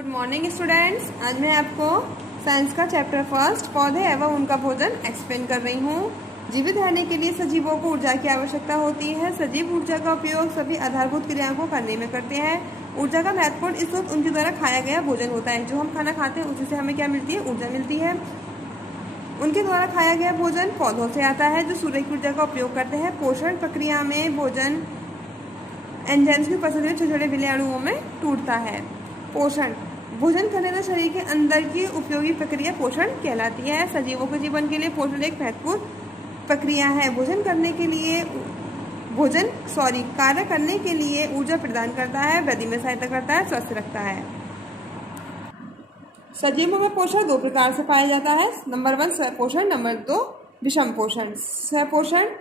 Good morning students. आज मैं आपको साइंस का चैप्टर फर्स्ट पौधे एवं उनका भोजन एक्सप्लेन कर रही हूँ। जीवित रहने के लिए सजीवों को ऊर्जा की आवश्यकता होती है। सजीव ऊर्जा का उपयोग सभी आधारभूत क्रियाओं को करने में करते हैं। ऊर्जा का महत्वपूर्ण स्रोत उनके द्वारा खाया गया भोजन होता है। जो हम खाना खाते हैं उसी से हमें क्या मिलती है? ऊर्जा मिलती है। उनके द्वारा खाया गया भोजन पौधों से आता है जो सूर्य की ऊर्जा का उपयोग करते हैं। पोषण प्रक्रिया में भोजन एंजाइम्स की उपस्थिति में छोटे छोटे विलय अणुओं में टूटता है। पोषण भोजन करने से शरीर के अंदर की उपयोगी प्रक्रिया पोषण कहलाती है। सजीवों के जीवन के लिए पोषण एक महत्वपूर्ण प्रक्रिया है। कार्य करने के लिए ऊर्जा प्रदान करता है, वृद्धि में सहायता करता है, स्वस्थ रखता है। सजीवों में पोषण दो प्रकार से पाया जाता है। नंबर 1 स्वपोषण, नंबर 2 विषम पोषण। स्वपोषण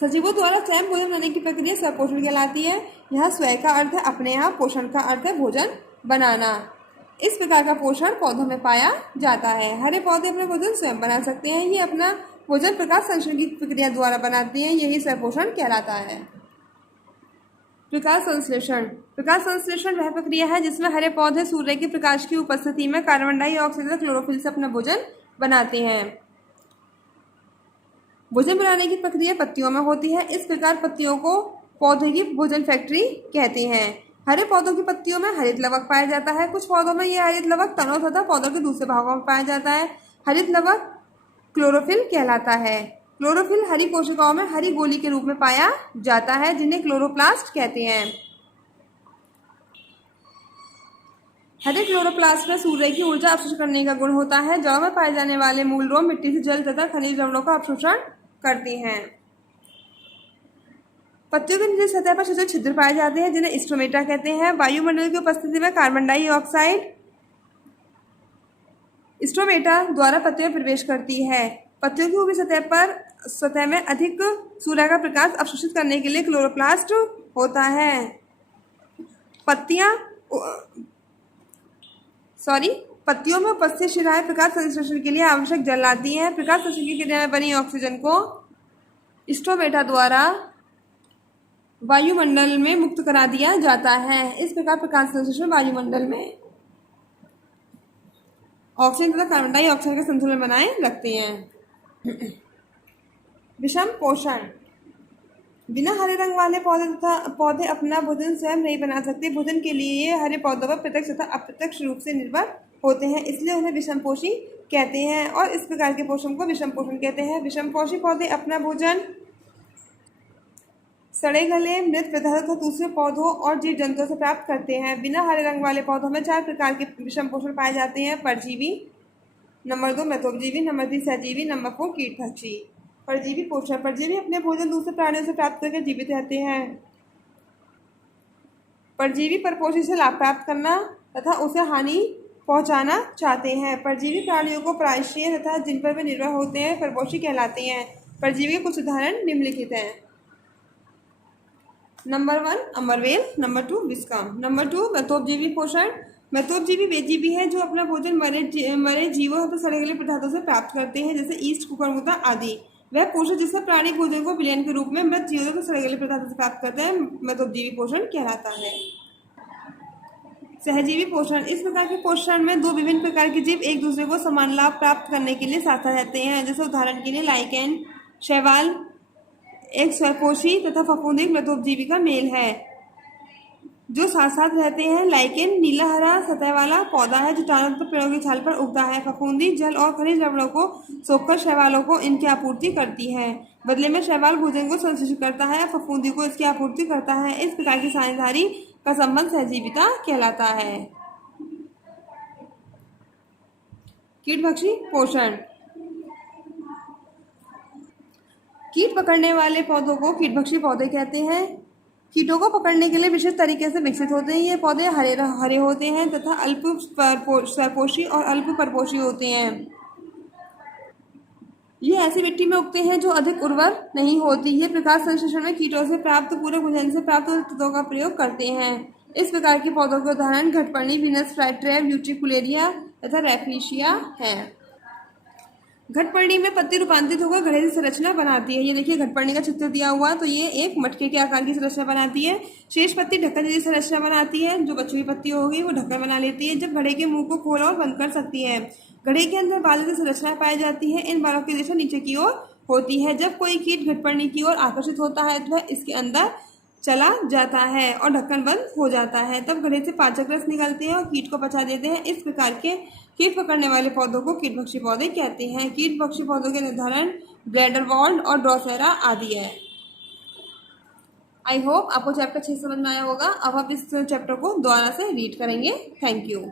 सजीवों द्वारा स्वयं भोजन बनाने की प्रक्रिया स्वपोषण कहलाती है। यहाँ स्व का अर्थ है अपने आप, पोषण का अर्थ है भोजन बनाना। इस प्रकार का पोषण पौधों में पाया जाता है। हरे पौधे अपना भोजन स्वयं बना सकते हैं। ये अपना भोजन प्रकाश संश्लेषण की प्रक्रिया द्वारा बनाते हैं। यही स्वपोषण कहलाता है। प्रकाश संश्लेषण वह प्रक्रिया है जिसमें हरे पौधे सूर्य के प्रकाश की उपस्थिति में कार्बन डाइऑक्साइड तथा क्लोरोफिल से अपना भोजन बनाते हैं। भोजन बनाने की प्रक्रिया पत्तियों में होती है। इस प्रकार पत्तियों को पौधे की भोजन फैक्ट्री कहते हैं। हरे पौधों की पत्तियों में हरित लवक पाया जाता है। कुछ पौधों में यह हरित लवक तनों तथा पौधों के दूसरे भागों में पाया जाता है। हरित लवक क्लोरोफिल कहलाता है। क्लोरोफिल हरी कोशिकाओं में हरी गोली के रूप में पाया जाता है, जिन्हें क्लोरोप्लास्ट कहते हैं। हरे क्लोरोप्लास्ट में सूर्य की ऊर्जा अवशोषण करने का गुण होता है। जड़ों में पाए जाने वाले मूल रोम मिट्टी से जल तथा खनिज लवणों का अवशोषण करती हैं। पत्तियों के नीचे सतह पर छोटे छिद्र पाए जाते हैं, जिन्हें स्टोमेटा कहते हैं। वायुमंडल की उपस्थिति में कार्बन डाइऑक्साइड स्टोमेटा द्वारा पत्तियों में प्रवेश करती है। पत्तियों की ऊपरी सतह में अधिक सूर्य का प्रकाश अवशोषित करने के लिए क्लोरोप्लास्ट होता है। पत्तियों में उपस्थित शिराएं प्रकाश संश्लेषण के लिए आवश्यक जल लाती हैं। प्रकाश संश्लेषण की क्रिया में बनी ऑक्सीजन को स्टोमेटा द्वारा वायुमंडल में मुक्त करा दिया जाता है। इस प्रकार प्रकाश संश्लेषण वायुमंडल में ऑक्सीजन तथा कार्बन डाइऑक्साइड का संतुलन बनाए रखते हैं। विषम पोषण बिना हरे रंग वाले पौधे अपना भोजन स्वयं नहीं बना सकते। भोजन के लिए ये हरे पौधों पर प्रत्यक्ष तथा अप्रत्यक्ष रूप से निर्भर होते हैं, इसलिए उन्हें विषमपोषी कहते हैं। और इस प्रकार के पोषण को विषम पोषण कहते हैं। विषमपोषी पौधे अपना भोजन सड़े गले मृत पदार्थों तथा दूसरे पौधों और जीव जंतुओं से प्राप्त करते हैं। बिना हरे रंग वाले पौधों में 4 प्रकार के विषम पोषण पाए जाते हैं। परजीवी, नंबर 2 मेथोपजीवी, नंबर 3 सहजीवी, नंबर 4 कीटभक्षी। परजीवी पोषण परजीवी अपने भोजन दूसरे प्राणियों से प्राप्त करके जीवित रहते हैं। परजीवी परपोषी से लाभ प्राप्त करना तथा उसे हानि पहुंचाना चाहते हैं। परजीवी प्राणियों को पराश्रय तथा जिन पर वे निर्भर होते हैं परपोषी कहलाते हैं। परजीवी के कुछ उदाहरण निम्नलिखित हैं। नंबर 1 अमरवेल, नंबर 2 विस्कम, नंबर 2 मेथोपजीवी पोषण। मेथोपजीवी वे जीवी है जो अपना भोजन मरे जीवों तथा सड़े गले पदार्थों से प्राप्त करते हैं, जैसे ईस्ट, कुकुरमुत्ता आदि। वह पोषण जिससे प्राणी भोजन को विलयन के रूप में मृत जीवों तथा सड़े गले पदार्थों से प्राप्त करते हैं, मेथोपजीवी पोषण कहलाता है। सहजीवी पोषण इस प्रकार के पोषण में 2 विभिन्न प्रकार के जीव एक दूसरे को समान लाभ प्राप्त करने के लिए साथ रहते हैं। जैसे उदाहरण के लिए लाइकेन, शैवाल एक स्वपोषी तथा फफूंदी एक मेथोपजीवी का मेल है जो साथ साथ रहते हैं। लाइकेन नीला हरा सतह वाला पौधा है जो टानों तथा पेड़ों की छाल पर उगता है। फफूंदी जल और खनिज लवणों को सोखकर शैवालों को इनकी आपूर्ति करती है। बदले में शैवाल भोजन को संश्लेषित करता है, फफूंदी को इसकी आपूर्ति करता है। इस प्रकार की साझेदारी का संबंध सहजीविता कहलाता है। कीटभक्षी पोषण कीट पकड़ने वाले पौधों को कीटभक्षी पौधे कहते हैं। कीटों को पकड़ने के लिए विशेष तरीके से विकसित होते हैं। ये पौधे हरे होते हैं तथा अल्प स्वपोषी और अल्प परपोषी होते हैं। ये ऐसी मिट्टी में उगते हैं जो अधिक उर्वर नहीं होती। ये प्रकाश संश्लेषण में कीटों से प्राप्त पूरक भोजन से प्राप्त तत्वों का प्रयोग करते हैं। इस प्रकार के पौधों के उदाहरण घटपर्णी, वीनस फ्लाईट्रैप, यूट्रिकुलेरिया तथा रैफिशिया हैं। घटपर्णी में पत्ती रूपांतरित होकर घड़े की संरचना बनाती है। ये देखिए घटपर्णी का चित्र दिया हुआ, तो ये एक मटके के आकार की संरचना बनाती है। शेष पत्ती ढक्कन जैसी संरचना बनाती है। जो बची हुई पत्ती होगी वो ढक्कन बना लेती है। जब घड़े के मुंह को खोला और बंद कर सकती है। घड़े के अंदर बालों की संरचना पाई जाती है। इन बालों की दिशा नीचे की ओर होती है। जब कोई कीट घटपर्णी की ओर आकर्षित होता है तो वह इसके अंदर चला जाता है और ढक्कन बंद हो जाता है। तब घड़े से पाचक रस निकलते हैं और कीट को पचा देते हैं। इस प्रकार के कीट पकड़ने वाले पौधों को कीटभक्षी पौधे कहते हैं। कीटभक्षी पौधों के निर्धारण ब्लैडरवॉल्ड और ड्रोसेरा आदि है। आई होप आपको चैप्टर 6 समझ में आया होगा। अब आप इस चैप्टर को दोबारा से रीड करेंगे। Thank you.